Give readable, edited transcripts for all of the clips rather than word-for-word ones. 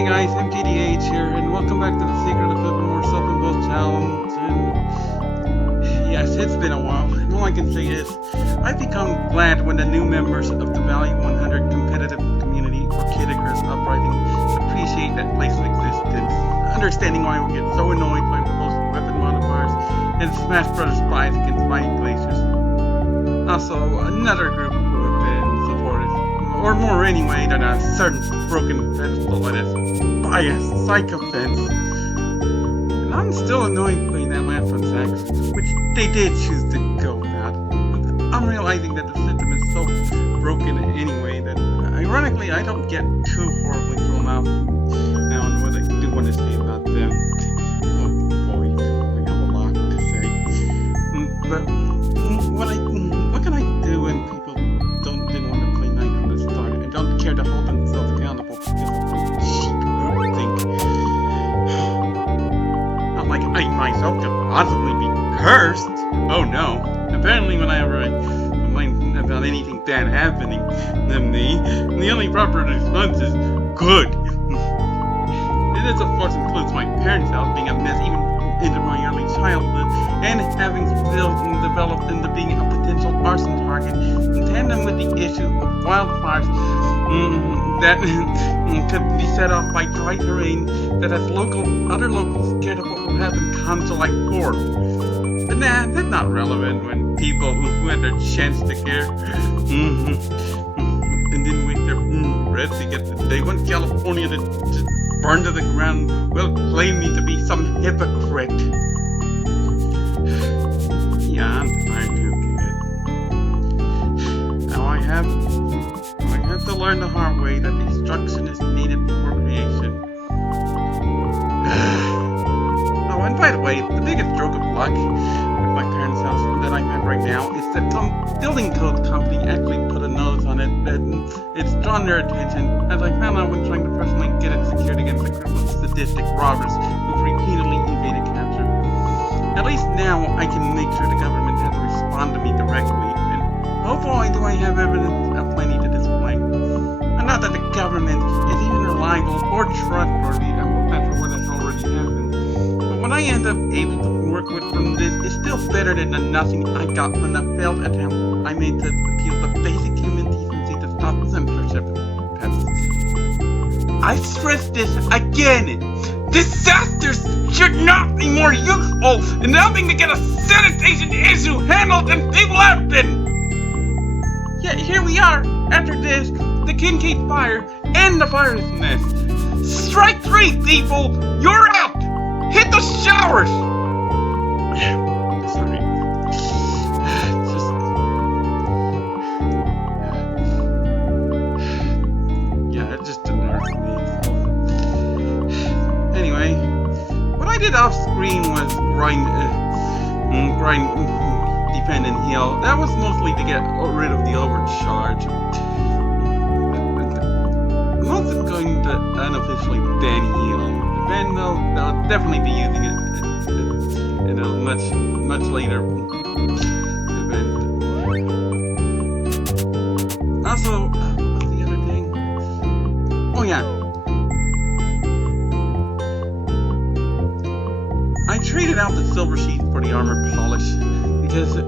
Hey guys, MKDH here, and welcome back to the Secret of Evermore Self-Imposed Challenge. And yes, it's been a while, and all I can say is, I've become glad when the new members of the Value 100 competitive community for Kid Icarus Uprising appreciate that place's existence, understanding why we get so annoyed by proposed weapon modifiers and Smash Brothers fights against fighting glaciers. Also, another group who have been supportive, or more anyway, than a certain broken pedestal and its biased psychophants. And I'm still annoyed playing that map from Thraxx, which they did choose to go without. I'm realizing that the system is so broken anyway that, ironically, I don't get too horribly thrown off now on what I do want to say about them. Oh boy, I have a lot to say. But what can I do when people didn't want to play Night from the start and don't care to hold themselves accountable because of sheep think? Not like I myself could possibly be cursed. Oh no. Apparently whenever I complain about anything bad happening to me, the only proper response is good. It is of course includes my parents' house being a mess even into my early childhood, and having still developed into being a potential arson target, in tandem with the issue of wildfires that could be set off by dry terrain that has other locals scared of what will happen come July 4th. But nah, that's not relevant when people who had their chance to care and didn't wait their breath to get the day when California to just burn to the ground will claim me to be some hypocrite. Yeah, I'm trying to kid. Now I have to learn the hard way that destruction is needed for creation. Oh, and by the way, the biggest stroke of luck with my parents' house that I have right now is that some building code company actually put a notice on it that it's drawn their attention, as I found out when trying to personally get it secured against a group of sadistic robbers who've repeatedly evaded capture. At least now I can make sure the government has to respond to me directly, and hopefully do I have evidence of plenty to display. And not that the government is even reliable or trustworthy after what has already happened. But what I end up able to work with from this is still better than the nothing I got from the failed attempt I made to appeal the basic human decency to stop censorship. I stress this again! Disasters should not be more useful in helping to get a sanitation issue handled than people have been! Yet here we are, after this, the Kincaid fire, and the virus nest. Strike three, people! You're out! Hit the showers! Sorry. It just unnerves me. Anyway, what I did off screen was grind, defend and heal. That was mostly to get rid of the overcharge. Moxa is going to unofficially ban heal. Then they'll definitely be using it in a much later event. Also, what's the other thing? Oh yeah. I traded out the Silver Sheath for the armor polish because a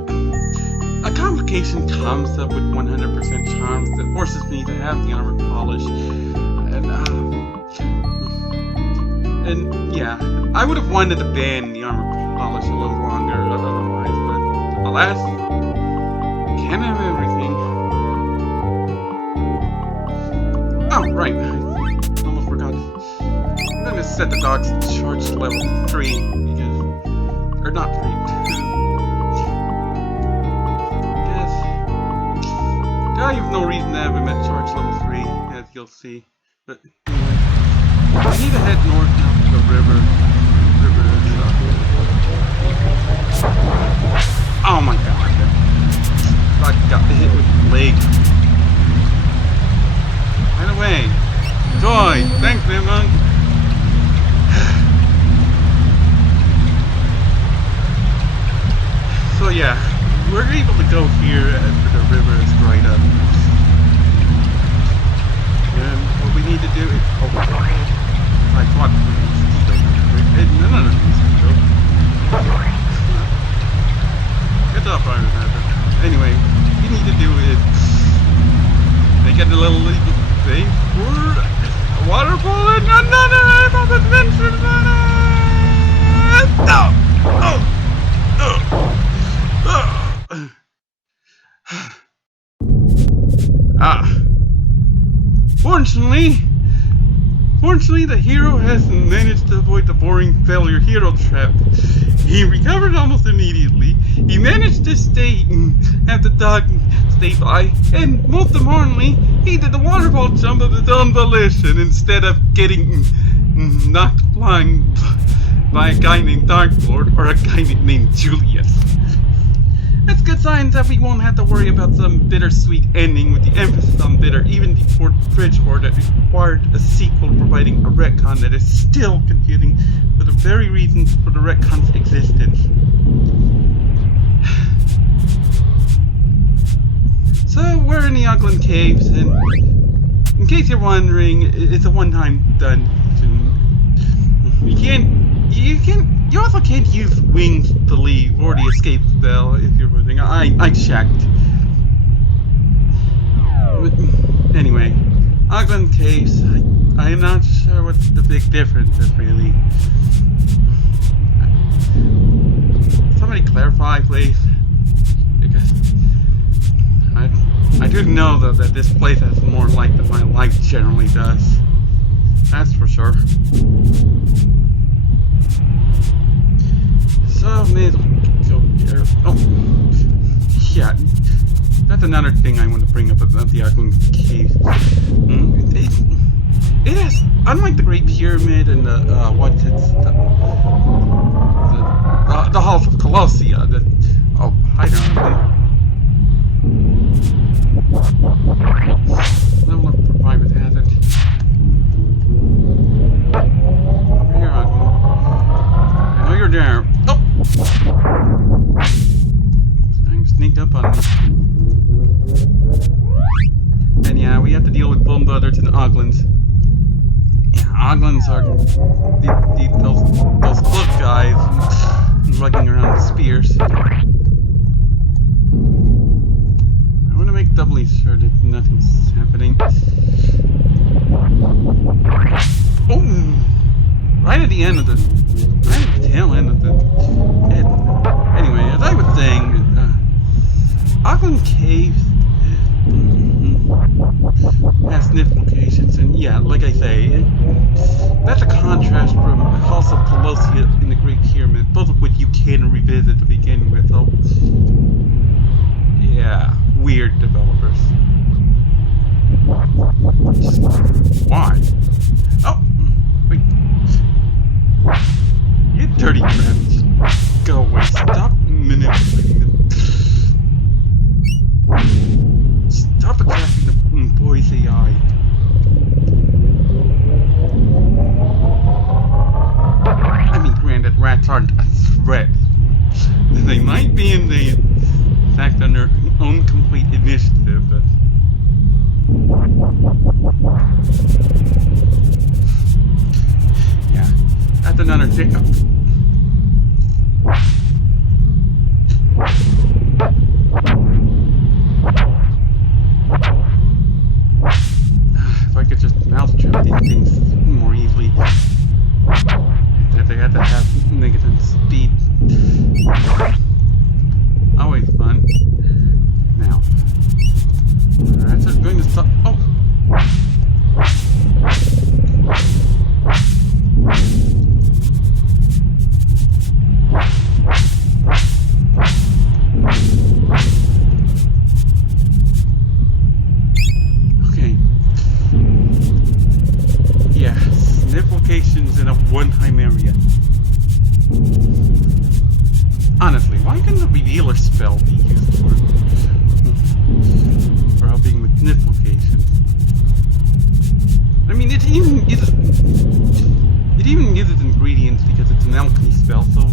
complication comes up with 100% charms that forces me to have the armor polish. And yeah, I would have wanted to ban the armor polish a little longer otherwise, but alas, can't have everything. Oh, right, I almost forgot. I'm gonna set the dog's charge to level 3, or not 3, 2. I have no reason to have him at charge level 3, as you'll see. But anyway, I need to head north now to the river. Oh my god. I got hit with the leg. By the way, joy! Thanks, man, monk. So yeah, we're able to go here after the river is dried up. And what we need to do is... Oh, safe for a waterfall and another of adventure. Fortunately, the hero has managed to avoid the boring failure hero trap. He recovered almost immediately. He managed to stay at the dock, stay by, and most importantly, he did the waterfall jump of his own volition instead of getting knocked flying by a guy named Darklord or a guy named Julius. That's good signs that we won't have to worry about some bittersweet ending with the emphasis on bitter, even before Bridgeport that required a sequel providing a retcon that is still confusing for the very reasons for the retcon's existence. So, we're in the Oglin Caves, and in case you're wondering, it's a one-time dungeon. You also can't use wings to leave or the escape spell if you're wondering. I checked. But anyway, Oglin Caves, I am not sure what the big difference is really. Somebody clarify, please. Because I do know though that this place has more light than my life generally does. That's for sure. So, may as well go here. Oh, yeah. That's another thing I want to bring up about the Oglin Caves. It has, unlike the Great Pyramid and the Halls of Colossia. Oh, I don't know. Level up for private hazard. Over here, Oglin. I know you're there. Oh! Something sneaked up on me. And yeah, we have to deal with Bone Brothers and Oglins. Yeah, Oglins are those foot guys lugging around with spears. I want to make doubly sure that nothing's happening. Oh! Right at the end of the tail end of the head. Anyway, as I was saying, Oglin Caves has sniff locations, and yeah, like I say, that's a contrast from the Halls of Colossia in the Great Pyramid, both of which you can revisit to begin with. So, yeah, weird developers. Why? Oh, wait. You dirty crabs. Go away. Stop manipulating them. Stop attacking the boy's AI. I mean, granted, rats aren't a threat. They might be in the fact on their own complete initiative, but... yeah, that's another hiccup. If I could just mousetrap these things more easily. That they had to have negative speed. Always fun. Now. That's going to stop. Oh! Okay. Yeah, snip locations in a one-time area. Honestly, why couldn't the revealer spell be used for helping with snip locations? I mean, it even uses ingredients because it's an alchemy spell, so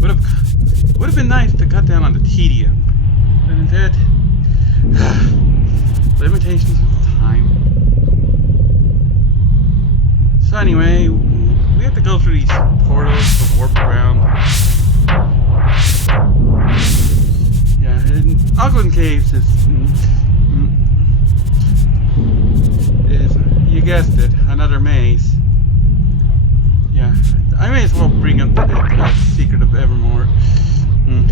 would have been nice to cut down on the tedium, but instead, limitations of time. So anyway, we have to go through these portals to warp around. Yeah, and Oglin Caves is guessed it, another maze. Yeah, I may as well bring up the Secret of Evermore.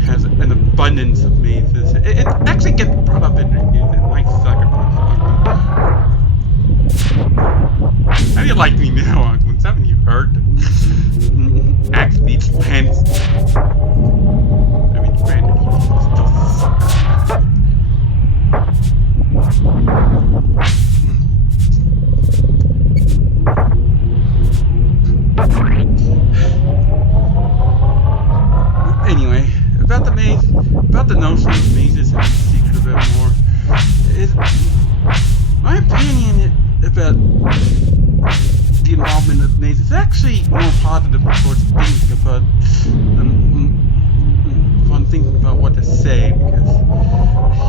Has an abundance of mazes. It actually gets brought up in my sucker punch. How do you like me now, Oglin? Haven't you heard? Axe beats pants. I mean, granted, he still sucks. Anyway, about the maze, about the notion of mazes and the Secret of Evermore, my opinion about the involvement of mazes is actually more positive towards thinking about fun thinking about what to say, because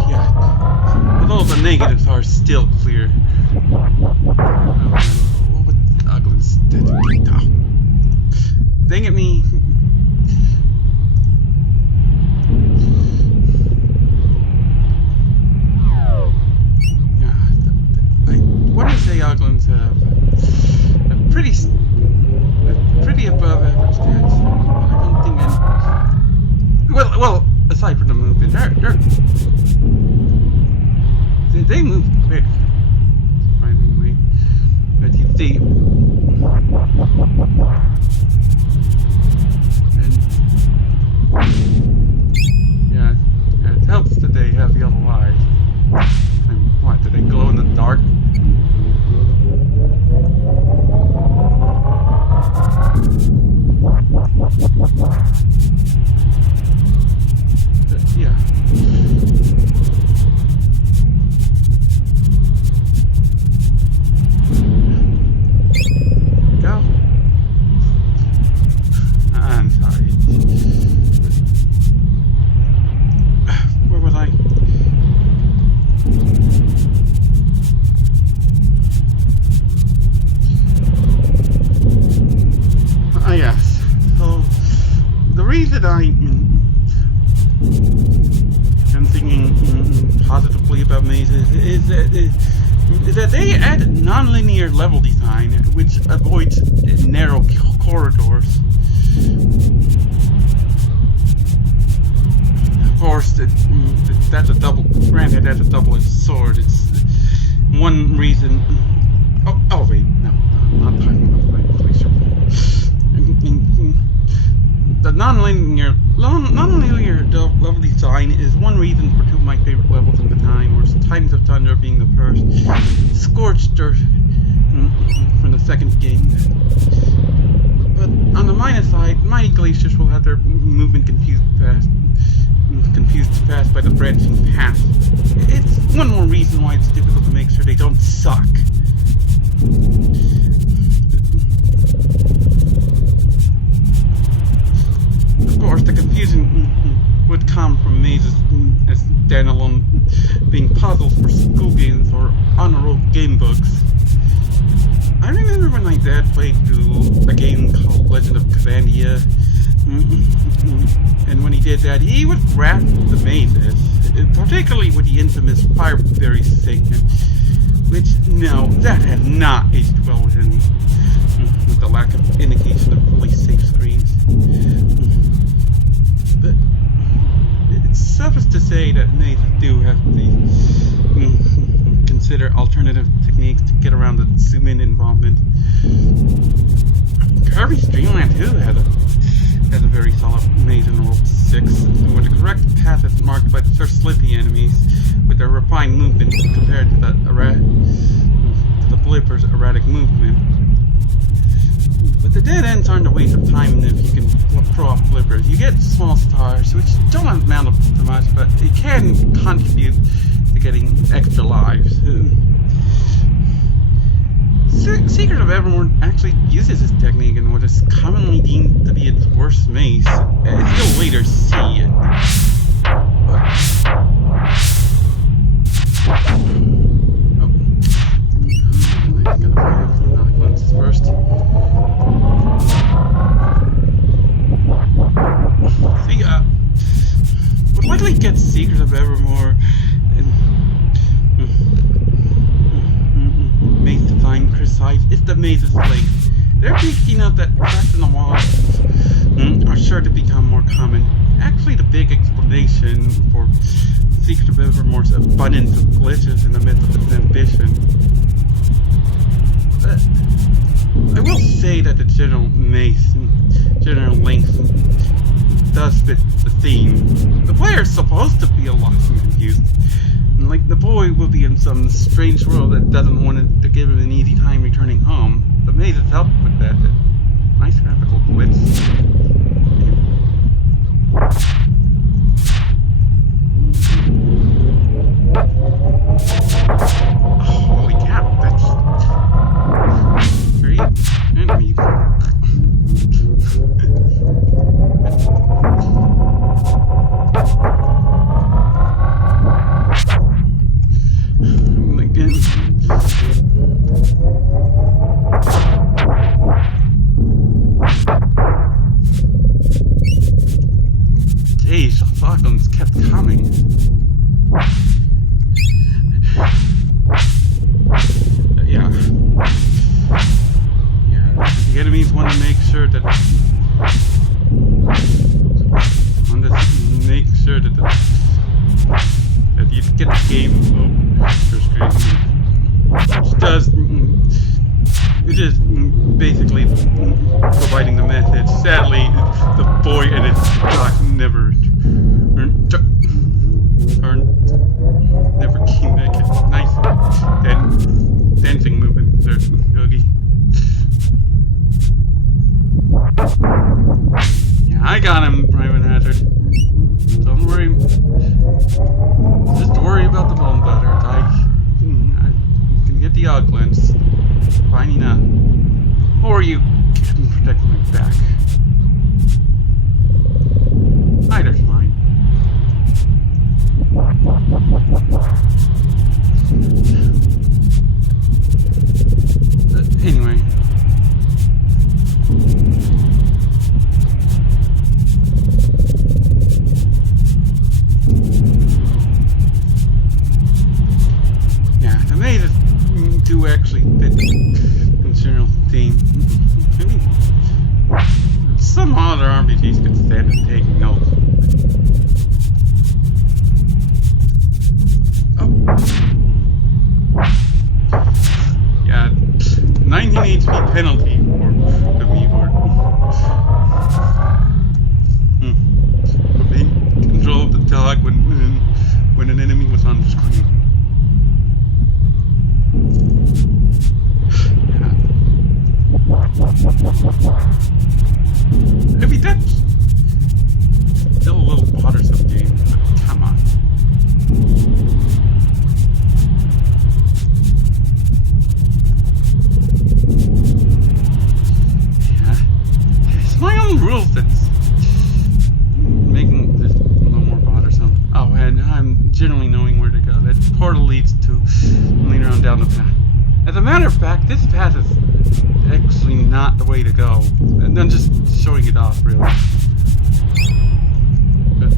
yeah, although the negatives are still clear. What would Oglin's death be? Oh. Dang it me. What do you say Oglin's have a pretty above average stats? I don't think any. Well, aside from the movement, they move quick. Surprisingly, but you see, and yeah, it helps that they have yellow eyes. And what? Do they glow in the dark? Yeah. Go. I'm sorry. Where was I? Yes. So the reason I am thinking positively about mazes is that they add non-linear level design, which avoids narrow corridors. Of course, that's a double. Granted, that's a double-edged sword. It's one reason. Oh wait, no, I'm not talking about the completion. The non-linear level design is one reason for two of my favorite levels in the Time, where Titans of Thunder being the first, Scorched Earth from the second game. But on the minus side, Mighty Glaciers will have their movement confused fast by the branching paths. It's one more reason why it's difficult to make sure they don't suck. Of course, the confusion would come from mazes as standalone being puzzles for school games or on-the-road game books. I remember when my dad played through a game called Legend of Cavandia, and when he did that, he would graph the mazes, particularly with the infamous Fireberry segment, which, no, that had not aged well with the lack of indication of fully safe screens. But it's suffice to say that mazes do have to consider alternative techniques to get around the zoom-in involvement. Kirby's Dream Land 2 has a very solid maze in World 6, where the correct path is marked by the Sir Slippy enemies with their refined movement compared to the Blipper's erratic movement. But the dead ends aren't a waste of time if you can throw off Blippers. You get small stars, which don't amount to much, but it can contribute to getting extra lives. Secret of Evermore actually uses this technique in what is commonly deemed to be its worst maze. You'll later see it. I gotta find out some Oglin's first. See, would likely get Secret of Evermore and maze design size is the maze's length. They're picking up that cracks in the walls are sure to become more common. Actually, the big explanation for Secret of Evermore's abundance of glitches in the midst of its ambition. I will say that the general length does fit the theme. The player is supposed to feel lost and confused. Like the boy will be in some strange world that doesn't want to give him an easy time returning home. The maze has helped with that. Nice graphical glitch. Holy cow, that's 3 enemies. Again. Jeez, the Oglins kept coming. Yeah, the enemies want to make sure that that you get the game. Which does it is basically providing the message. Sadly, the boy and his dog never came back. Nice dancing movement there, Yogi. Yeah, I got him, Private Hazard. Don't worry. Just worry about the bone butter. I can get the Oglins. Fine enough. Or you can protect my back. Either's fine. Anyway. Yeah, the maze do actually fit the general theme. I mean, some other RPGs could stand to taking notes. Oh. Yeah, 19 HP penalty for the keyboard. For being control of the dog when an enemy was on the screen. I mean, that's still a little bothersome game, but come on. Yeah. It's my own rules that's making this a little more bothersome. Oh, and I'm generally knowing where to go. That portal leads to later on down the path. As a matter of fact, this path is actually not the way to go. And I'm just showing it off, really. But,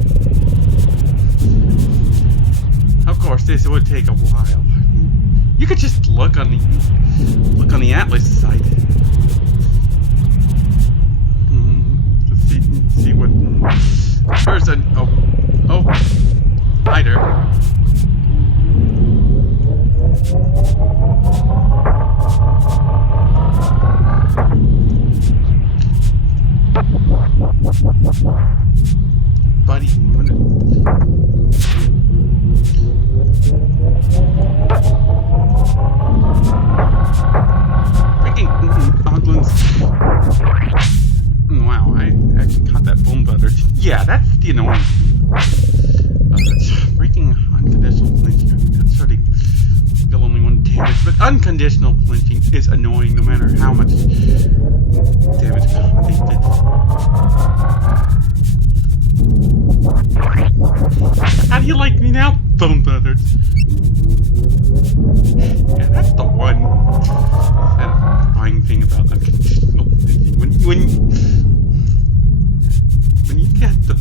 of course, this would take a while. You could just look on the Atlas site to see what. There's an hider. Buddy, freaking Oglins. Wow, I actually caught that boom butter. Yeah, that's the annoying thing. Freaking unconditional flinching. That's already still only 1 damage, but unconditional flinching is annoying no matter how much damage they did. How do you like me now, bone butters? Yeah, that's the one satisfying thing about unconditional flinching. When you get the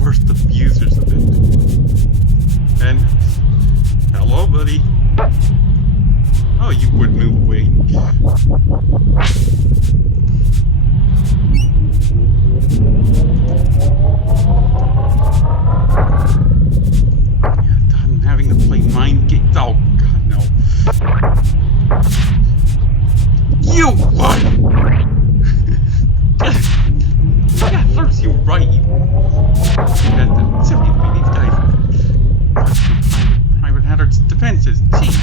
worst abusers of it. And hello, buddy. Oh, you would move away. Yeah, I'm having to play mind games. Oh, God, no. You what? Yeah, serves you right. Seriously, these guys. Private Hatter's defenses. Gee.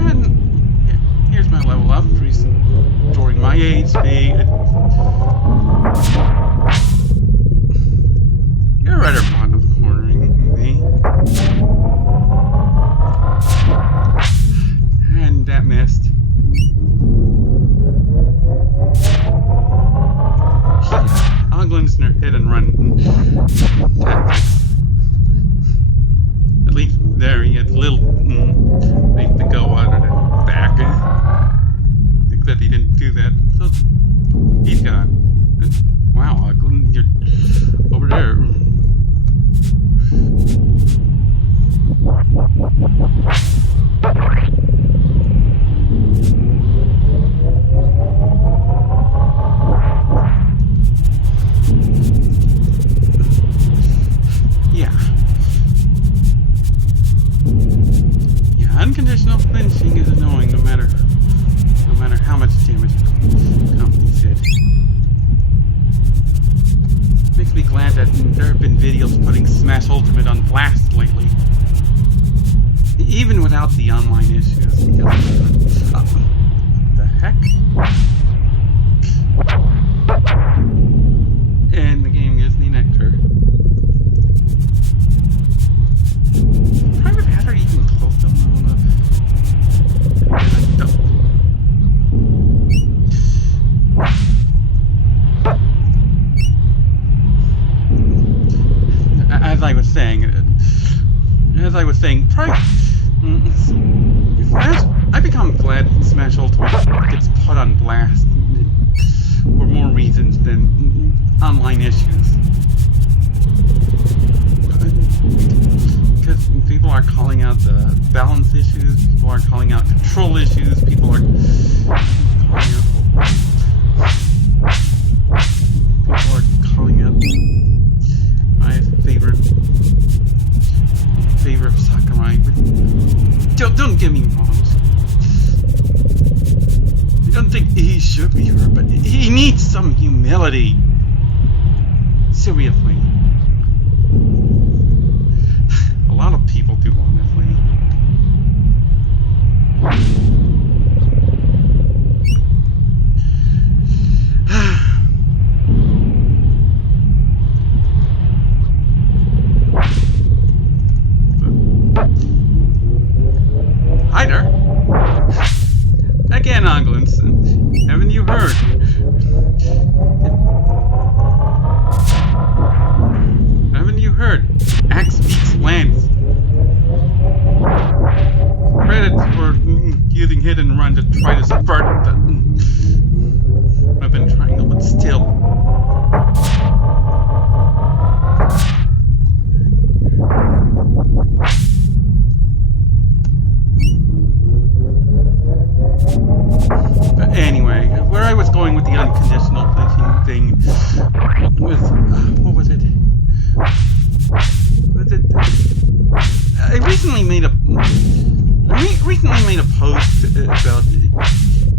And here's my level up. Restoring my HP. You're right upon the cornering me. And that missed. Oglin's hit and run tactics. At least there he had little things to go other than back. Except he didn't do that. So he's gone. Wow, Oglin, you're over there. Yeah, unconditional flinching is annoying no matter how much damage the company's hit. Makes me glad that there have been videos putting Smash Ultimate on blast lately. Even without the online issues, because the heck? And the game gives me nectar. Private Hatter even close to low enough. As I was saying, I become glad Smash Ultimate gets put on blast for more reasons than online issues. Because people are calling out the balance issues, people are calling out control issues, people are calling out my favorite of Sakurai, but don't get me wrong. I don't think he should be hurt, but he needs some humility. Seriously. A lot of people do, honestly. Hi there. Again, Oglins. Haven't you heard? Haven't you heard? Axe speaks Lance. Credit for using hit and run to try to subvert the weapon triangle, but still. But anyway, where I was going with the unconditional flinching thing was, what was it? I recently made a post about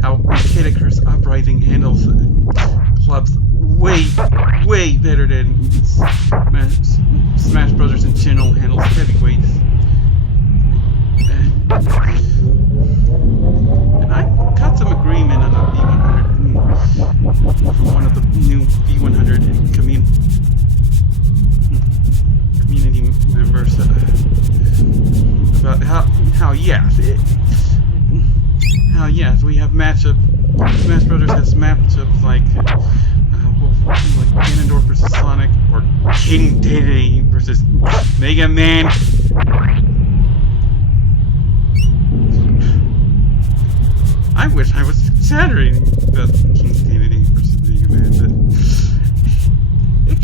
how Kidacur's Uprising handles clubs way better than Smash Brothers in general handles heavyweights. And I got some agreement on the V100 from one of the new V100 community members about how yes, we have matchup. Smash Brothers has matchups like Ganondorf versus Sonic, or King Dedede versus Mega Man. I wish I was exaggerating about King Dedede. recommend, but it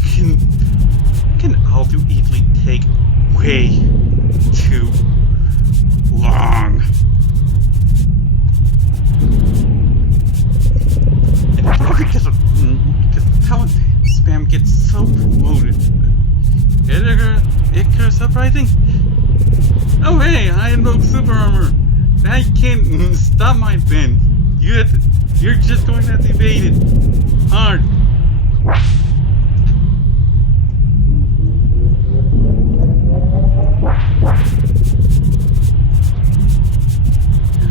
can also easily take way too long. And it's probably because talent spam gets so promoted. Icarus Uprising? Oh hey, I invoke super armor. Now you can't stop my bend. You're just going to have to evade it. Hard.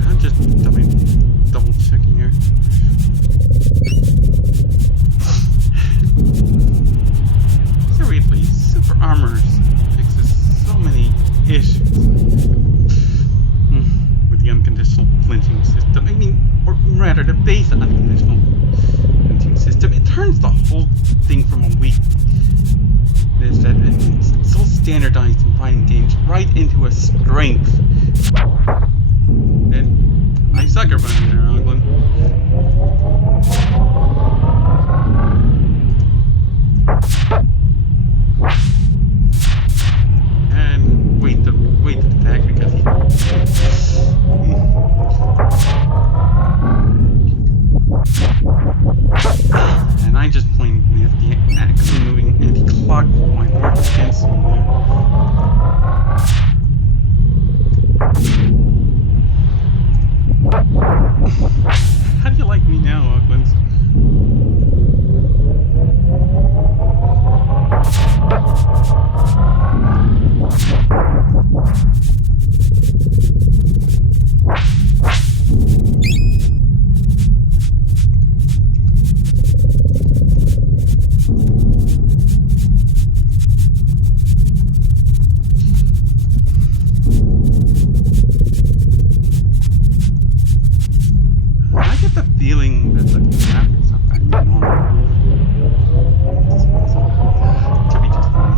I'm just double checking here. Seriously, super armors fixes so many issues with the unconditional flinching system. I mean, or rather, the base unconditional flinching system. It turns the whole thing from a weakness that it's so standardized in fighting games right into a strength. And I sucker punch you there, Oglin. And wait to attack because and I just plain with the actually moving anti-clockwise work against me there. How do you like me now, Oglin? I get the feeling that the graphics are back to normal. To be just fine.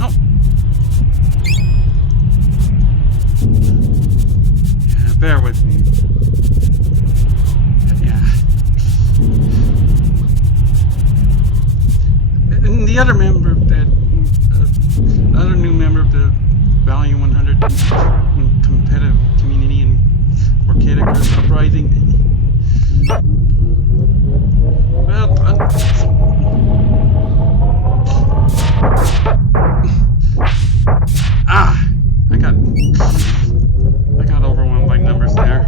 Oh. Yeah, bear with me. And the other member of that, other new member of the Value 100 competitive community and Icarus Uprising. Well, I got overwhelmed by numbers there.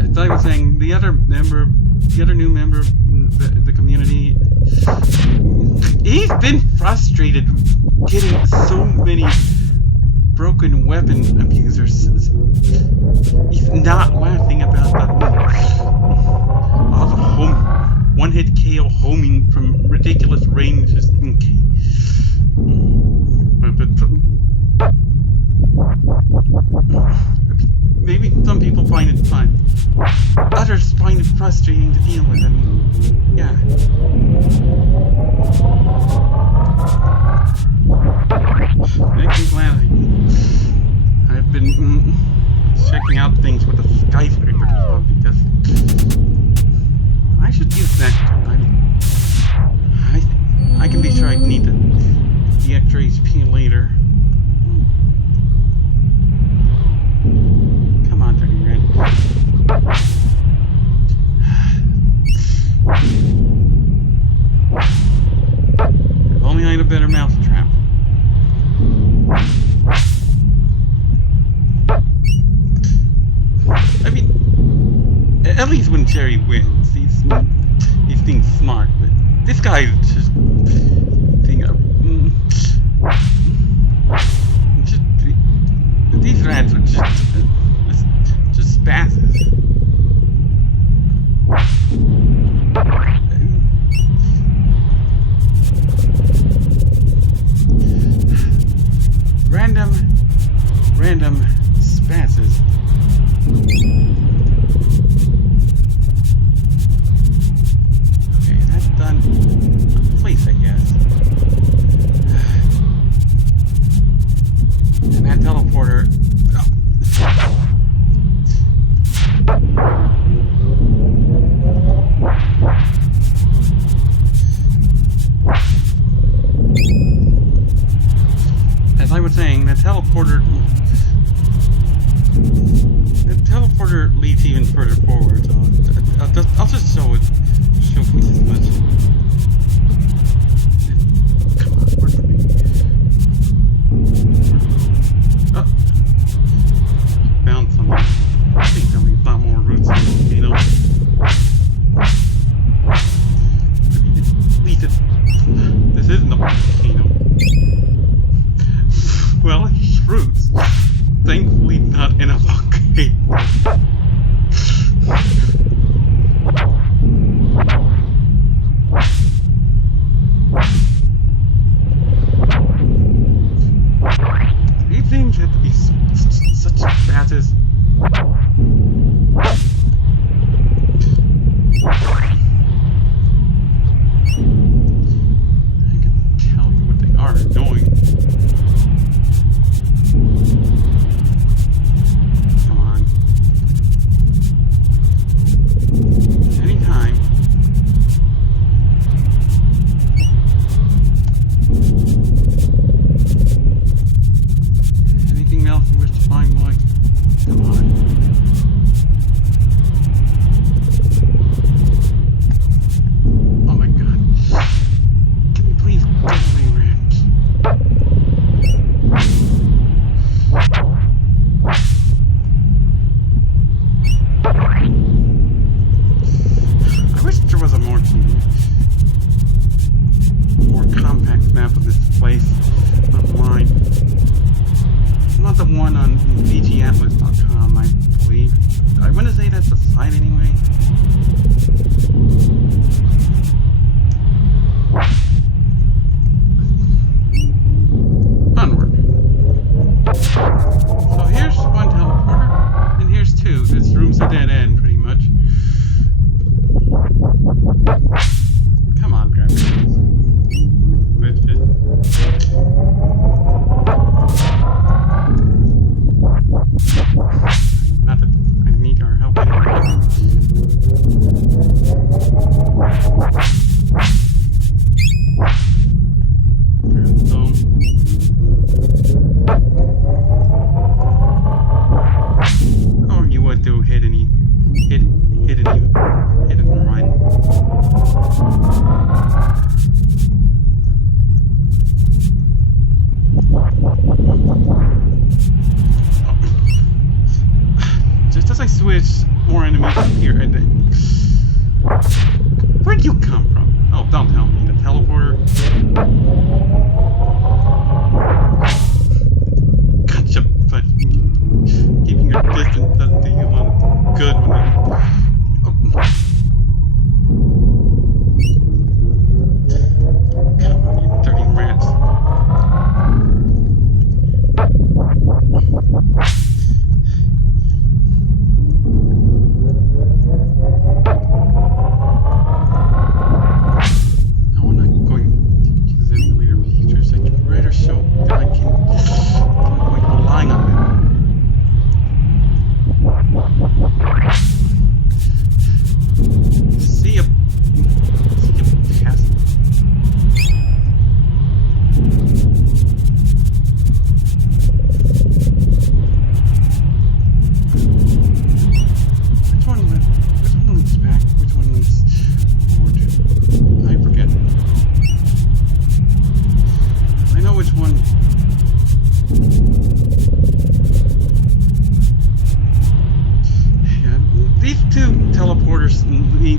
As I was saying, the other new member of the community, he's been frustrated getting so many broken weapon abusers. He's not laughing about all the one-hit KO homing from ridiculous ranges. Maybe some people find it fun. Others find it frustrating to deal with. Yeah. Makes me glad I've been checking out things with the skyscraper club because I should use that. I can be sure I need the extra HP later. Come on, Dirty Red. If only I had a better mousetrap. I mean, at least when Jerry wins, he's being smart, but this guy is just being these rats are just spazzes. Random spazzes. Okay, just showcase as much. Come on, work for me. Oh. Found something. Please tell me it's not more roots in the volcano. At least this isn't a volcano. Well, it's roots. Thankfully not in a volcano. These things have to be such badges. I can tell you what they are doing. Come on. Anytime. Anything else you wish to find, boy? Come on. Oh my god. Can you please go away, Rams? I wish there was a more compact map of this place online. Not the one on VGAtlas.com, I believe. I want to say that's the site anyway. Onward. So here's one teleporter, and here's two. This room's a dead end, pretty much. Come on, grab it. Not that I need our help anyway. Brimstone. Or you would do hit and run. Just as I switch, more enemies appear, and then... Where'd you come from? Oh, don't tell me. The teleporter? Gotcha, but... keeping your distance doesn't do you a lot of good when you... Oh. Come on, you dirty rats.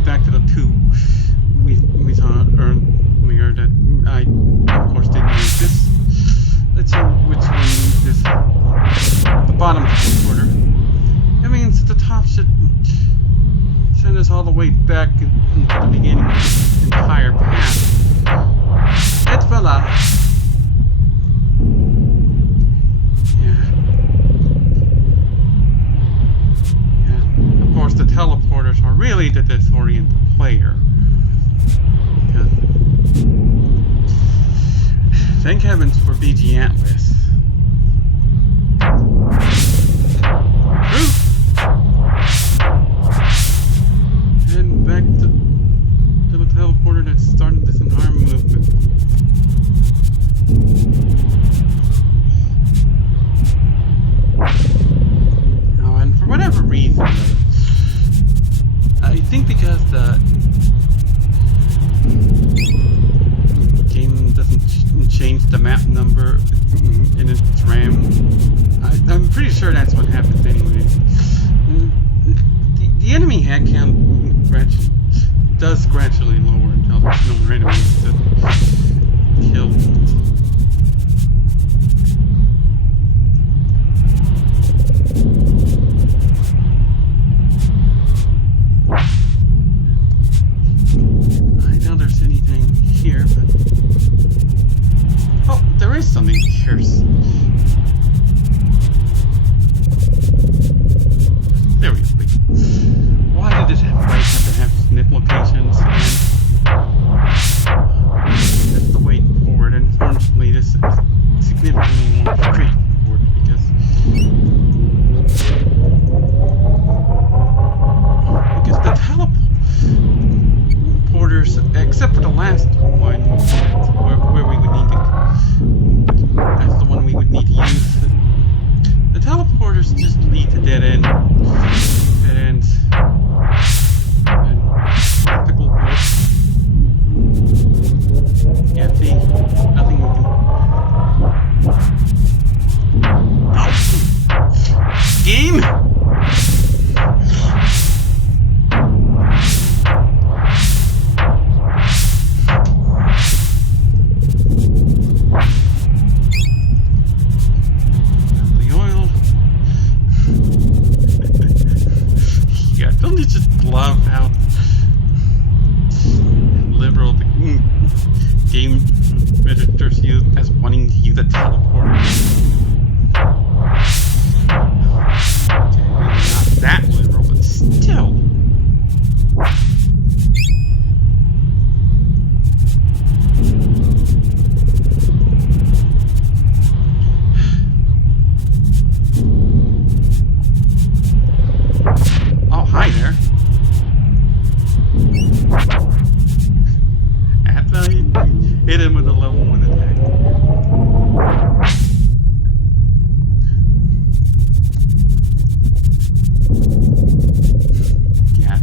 Back to the two we saw earlier that I of course didn't use this. Let's see which one is the bottom quarter. I mean, the top should send us all the way back into the beginning of the entire path. It's fella. Of course, the teleporters are really to disorient the player. Thank heavens for BG Atlas. And back to the teleporter that started this entire movement. Oh, and for whatever reason, I think because the game doesn't change the map number in its RAM. I'm pretty sure that's what happens anyway. The enemy head count does gradually lower until there's no more enemies to kill. I doubt there's anything here, but... Oh, there is something here. There we go. Why did this have to have snip locations? That's the way forward, and unfortunately this is significantly more straightforward because the teleporters, except for the last one, where we would need to, that's the one we would need to use. The teleporters just lead to dead ends. And practical glitch. Yeah, see? Nothing we can... Oh! Game! Love how liberal the game registers you as wanting to use a teleporter. Okay, maybe not that liberal, but still. Oh, hi there. Hit him with a level 1 attack. Yeah.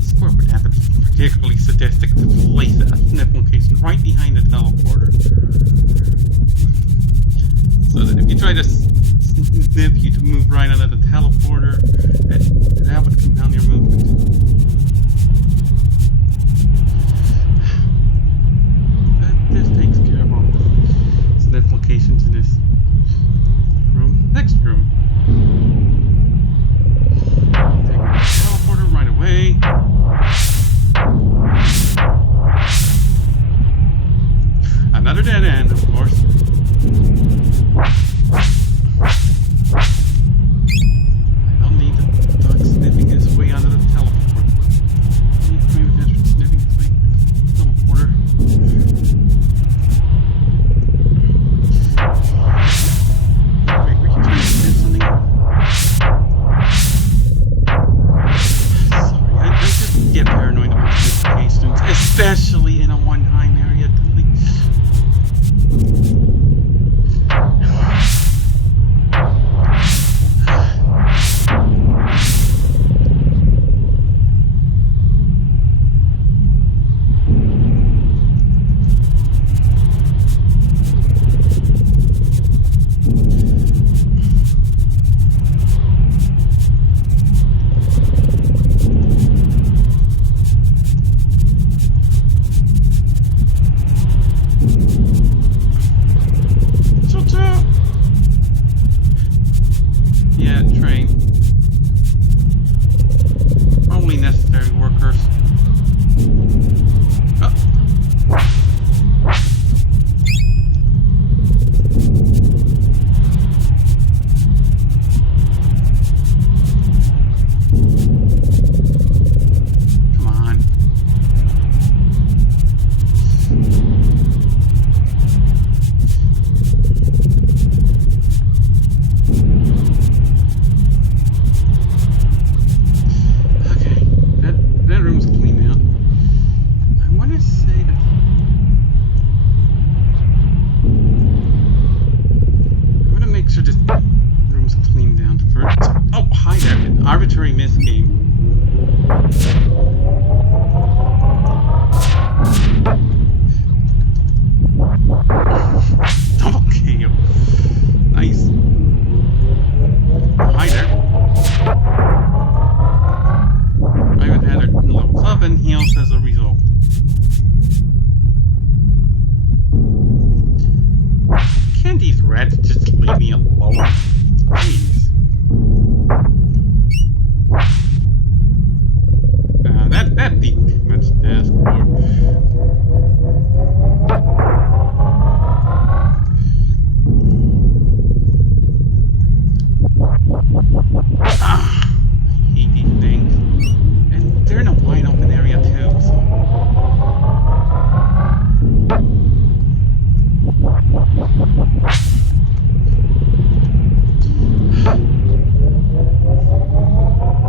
Square would have to be particularly sadistic to place a snip location right behind the teleporter. So that if you try to snip, you'd move right under the teleporter, and that would compound your movement. This takes care of all the snip locations in this room. Next room. Take the teleporter right away. Another dead end, of course. I don't need the dog sniffing his way onto the teleporter. I need to sniffing his way teleporter. Wait, were you trying to say something? Sorry, I just get paranoid about notifications, especially in a one-time area. That room's clean now. I want to say That'd be much to ask for. I hate these things. And they're in a wide open area too, so.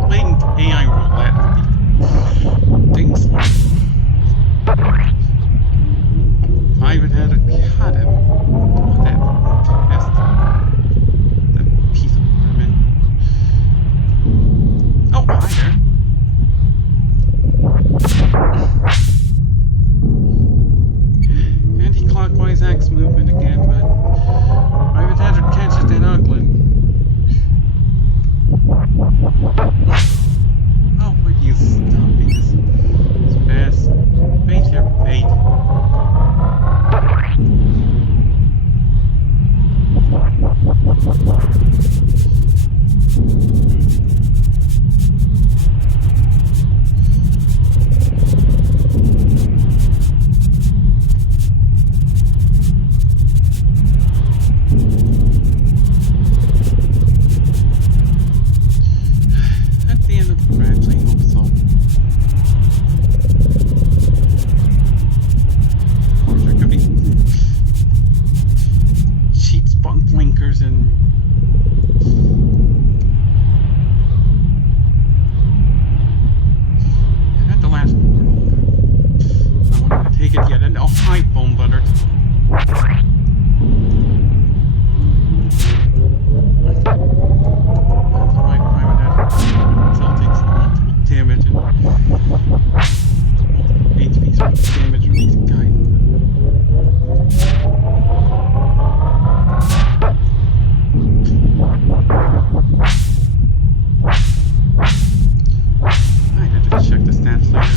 Playing AI roulette with these things. If I would have cut him. Oh, that piece of vermin. Oh, hi there. Anti-clockwise axe movement again, but I would have to catch it in Oglin. Oh, would you stop being this fast? Face your fate. That's the end of the branch, I hope so. Of course, there could be cheat spot blinkers and at the last world. I wanted to take it yet, and oh, hi, bone butter. Damage and multiple HP's damage release guide. I had to check the stats later.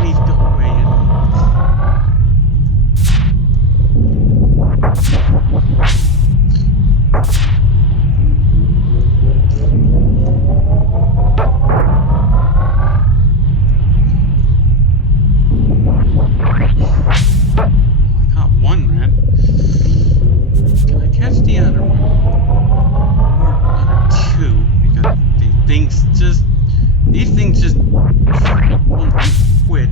Please go away. I caught one rat. Can I catch the other one? Or other two? Because these things just won't quit.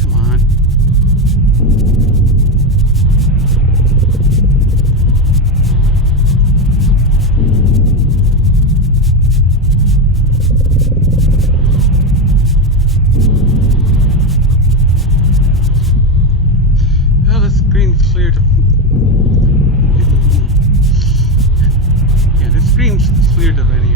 Come on. Oh, the screen's cleared. Yeah, the screen's cleared of any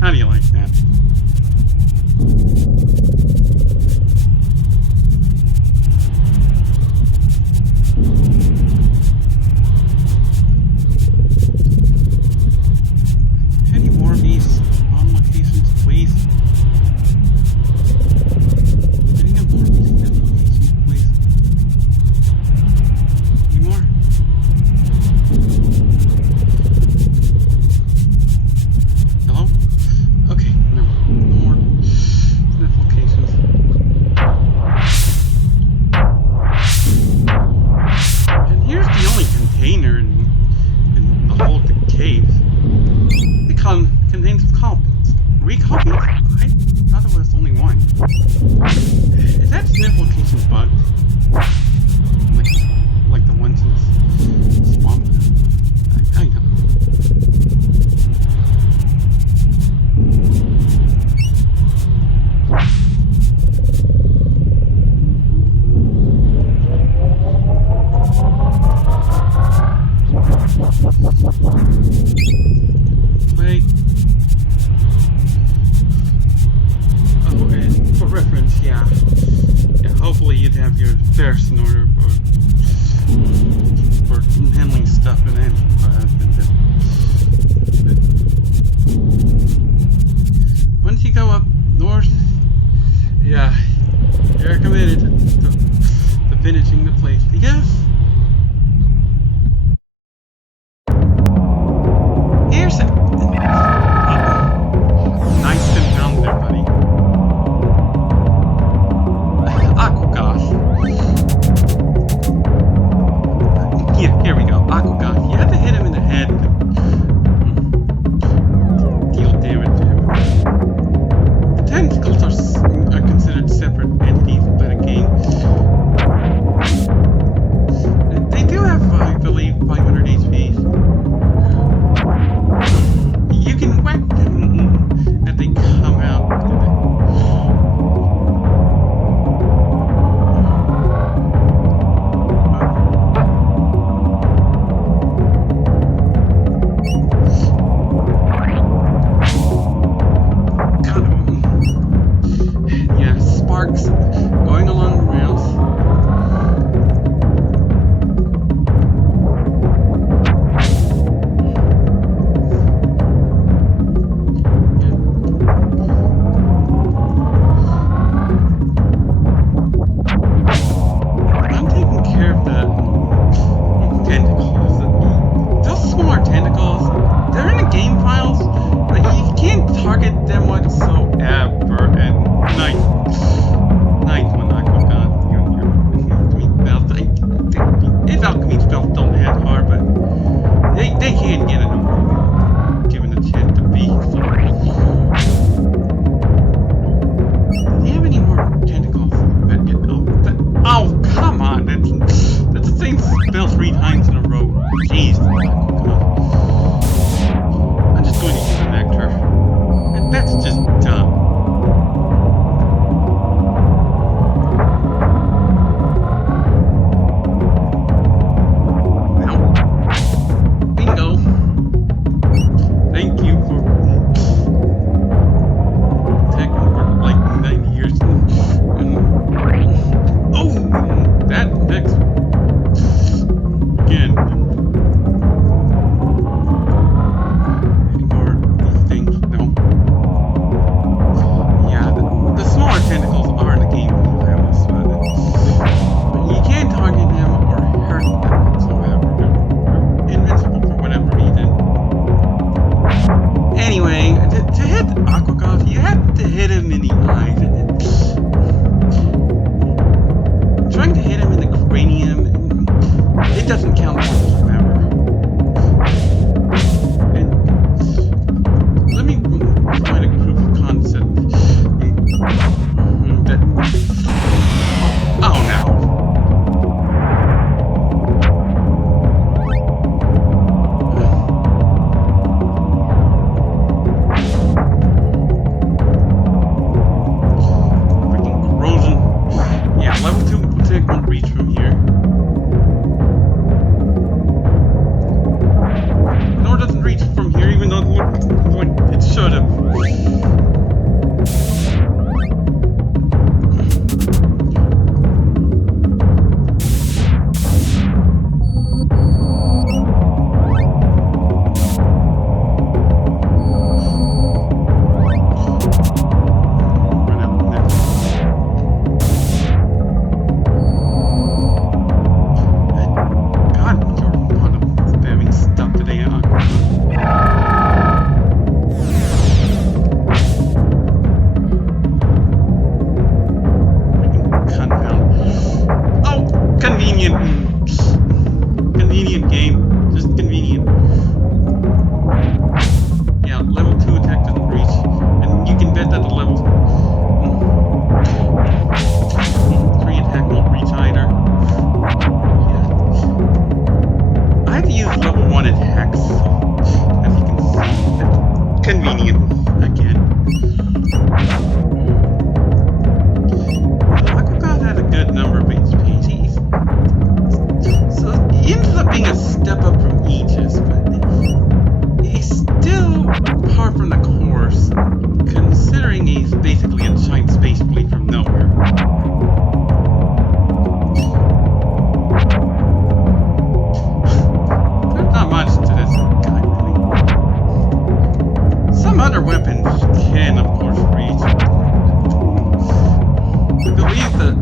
How do you like that? Any more of these on locations, please? Any more of these locations, please? Any more? Hello? to hit him in the eyes. Trying to hit him in the cranium, it doesn't count whatsoever. And let me provide a proof of concept. Oh no. Freaking corrosion. Yeah, level 2 attack won't reach from here. No, it doesn't reach from here, even though it should have. Convenient game. Just convenient. Yeah, level 2 attack doesn't reach. And you can bet that the level 3 attack won't reach either. Yeah. I have to use level 1 attacks. As you can see. Convenient. Again. Aquacon has a good number of HPs. So he ends up being a step up from Aegis, but he's still far from the course, considering he's basically a giant space blade from nowhere. There's not much to this guy, really. Some other weapons can, of course, reach. I believe that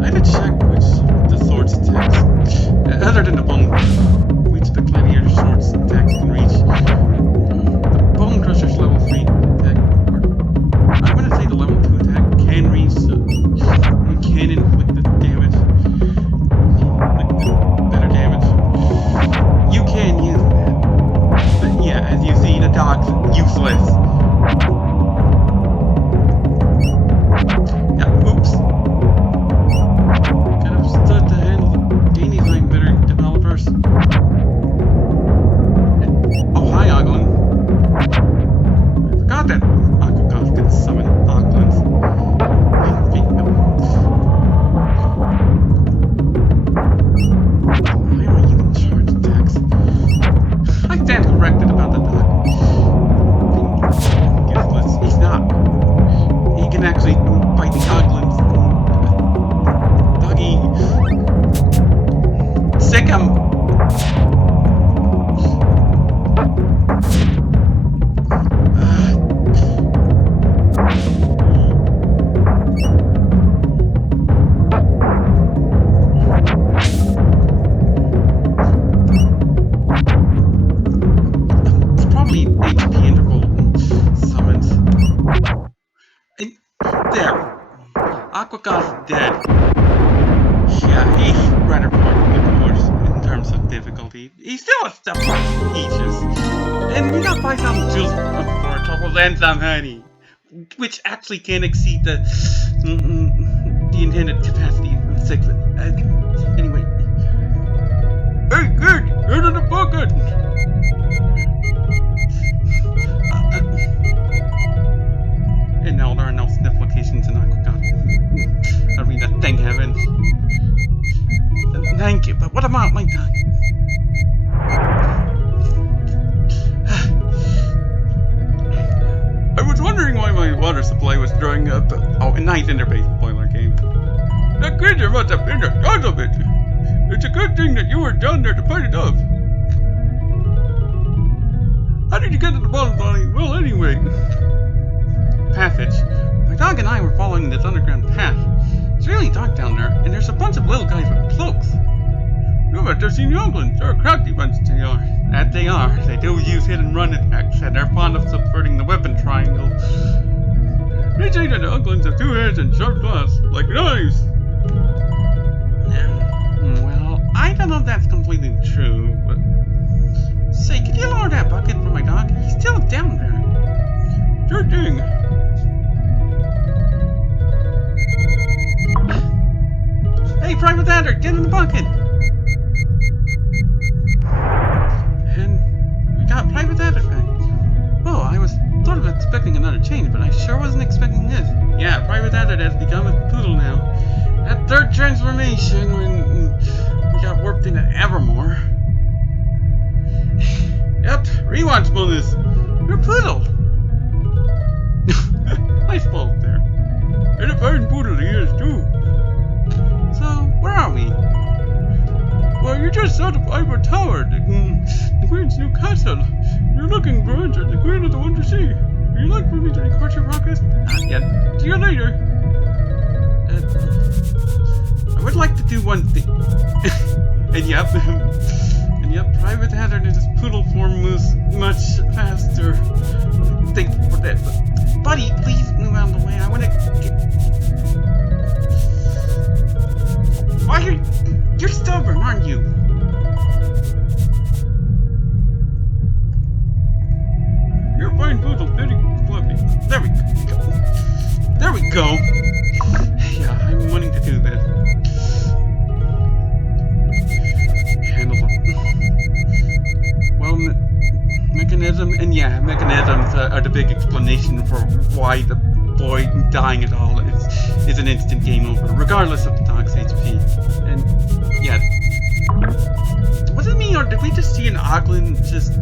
I had to check which the sword's attacks, other than the bone, which the gladiator sword's attacks can reach. The bone crusher's level 3 attack, I'm gonna say the level 2 attack can reach, so it can inflict the damage, like the better damage. You can use that, but yeah, as you see, the dog's useless. Yeah, oops. Could have stood to handle the game design better, developers. Oh, hi, Oglin. I forgot that Aquacon can summon Oglins. Why am I using charge attacks? I stand corrected about the dog. Useless. He's not. He can actually fight the Oglins. Doggy. Sick him. It's probably HP interval summons. And there. Aquacon's dead. Yeah, he's rather far from the course in terms of difficulty. He's still a step from Aegis. And we got 5,000 jewels for troubles and some honey, which actually can exceed the intended capacity of 6. Anyway. Hey, kid! Head in the bucket! And now there are no sniff locations in Aquacon. Arena, thank heaven. Thank you, but what about my time? I was wondering why my water supply was drying up. Oh, a nice interface spoiler game. That creature must have been the cause of it. It's a good thing that you were down there to fight it off. How did you get to the bottom of the well anyway? Passage. My dog and I were following this underground path. It's really dark down there, and there's a bunch of little guys with cloaks. You must have seen the Oglins. They're a crafty bunch, they are. That they are. They do use hit and run attacks, and they're fond of subverting the weapon triangle. They say that the Oglins have 2 heads and sharp claws, like knives. Well, I don't know if that's completely true, but... Say, could you lower that bucket for my dog? He's still down there. Sure thing. Hey, Private Adder, get in the bucket! And we got Private Adder back. Oh, I was sort of expecting another change, but I sure wasn't expecting this. Yeah, Private Adder has become a poodle now. That 3rd transformation when we got warped into Evermore. Yep, rewatch bonus. You're a poodle. Nice bulb there. And a fine poodle he is too. So, where are we? Well, you're just out of Ivor Tower, the Queen's new castle. You're looking for answers the Queen of the Wonder Sea. Would you like for me to record your progress? Not yet. See you later. I would like to do one thing. And yep, Private Hazard in his poodle form moves much faster. Thanks for that. But, buddy, please move out of the way. I want to get... Why you're stubborn, aren't you? You're a fine poodle, very fluffy. There we go. There we go. Yeah, I'm wanting to do that. Handle it. Well, mechanism, and yeah, mechanisms are the big explanation for why the boy dying at all is an instant game over, regardless of the dog's HP. And yeah, was it me or did we just see an Oglin just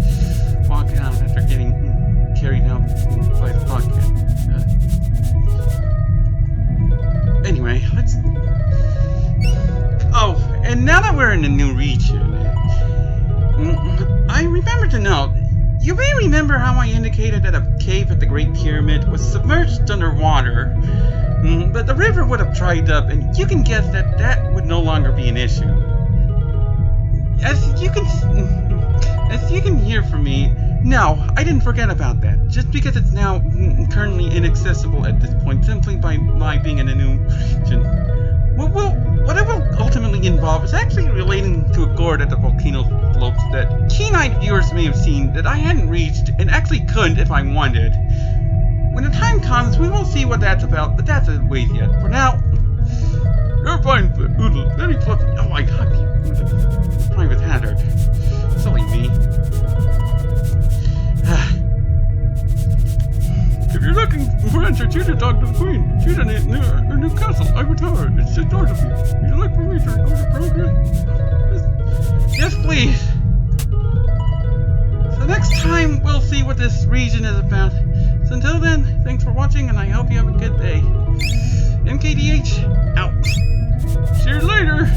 walk out after getting carried out by the bucket? Anyway, let's. Oh, and now that we're in a new region, I remember to note. You may remember how I indicated that a cave at the Great Pyramid was submerged underwater, but the river would have dried up, and you can guess that that would no longer be an issue. As you can hear from me, no, I didn't forget about that. Just because it's now currently inaccessible at this point, simply by my being in a new region. What it will ultimately involve is actually relating to a gourd at the volcano slopes that keen-eyed viewers may have seen that I hadn't reached and actually couldn't if I wanted. When the time comes, we will see what that's about, but that's a ways yet. For now, you're fine, poodle, very fluffy. Oh, I got you with a Private Hazard. Silly me. If you're looking for answers, you should talk to the Queen. She's in her new castle, Ivor Tower. It's just north of you. Would you like for me to record your progress? Yes, please. So next time, we'll see what this region is about. So until then, thanks for watching, and I hope you have a good day. MKDH, out. See you later.